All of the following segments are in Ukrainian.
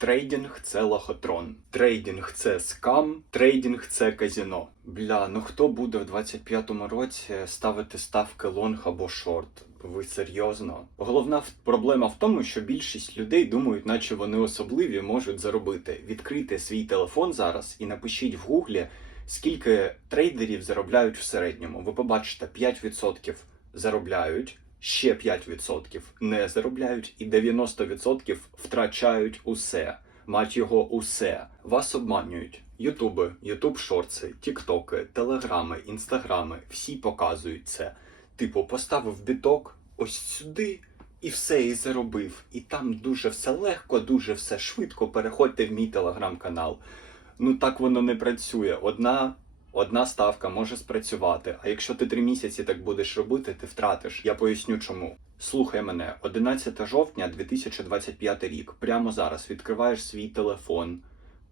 Трейдинг це лохотрон. Трейдинг це скам, трейдинг це казіно. Бля, ну хто буде в 25-му році ставити ставки лонг або шорт? Ви серйозно? Головна проблема в тому, що більшість людей думають, наче вони особливі можуть заробити. Відкрийте свій телефон зараз і напишіть в гуглі, скільки трейдерів заробляють в середньому. Ви побачите, 5% заробляють, ще 5% не заробляють, і 90% втрачають усе. Мать його усе. Вас обманюють. Ютуби, Ютуб шорти, Тіктоки, Телеграми, Інстаграми, всі показують це. Типу, поставив біток ось сюди. І все і заробив. І там дуже все легко, дуже все швидко. Переходьте в мій телеграм-канал. Ну так воно не працює. Одна, одна ставка може спрацювати. А якщо ти три місяці так будеш робити, ти втратиш. Я поясню чому. Слухай мене, 11 жовтня 2025 рік. Прямо зараз відкриваєш свій телефон,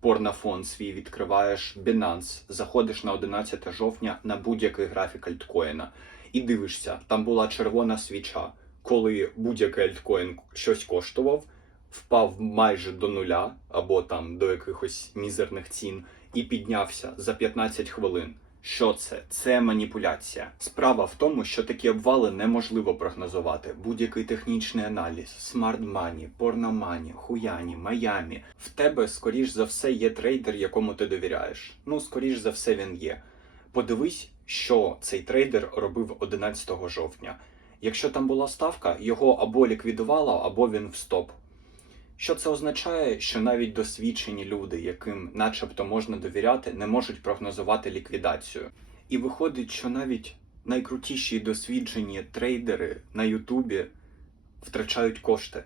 порнофон свій відкриваєш Binance, заходиш на 11 жовтня на будь-який графік альткоїна і дивишся, там була червона свіча. Коли будь-який альткоін щось коштував, впав майже до нуля або там до якихось мізерних цін і піднявся за 15 хвилин. Що це? Це маніпуляція. Справа в тому, що такі обвали неможливо прогнозувати. Будь-який технічний аналіз, смарт-мані, порномані, хуяні, майамі. В тебе, скоріш за все, є трейдер, якому ти довіряєш. Ну, скоріш за все, він є. Подивись, що цей трейдер робив 11 жовтня. Якщо там була ставка, його або ліквідувало, або він в стоп. Що це означає, що навіть досвідчені люди, яким начебто можна довіряти, не можуть прогнозувати ліквідацію. І виходить, що навіть найкрутіші досвідчені трейдери на Ютубі втрачають кошти.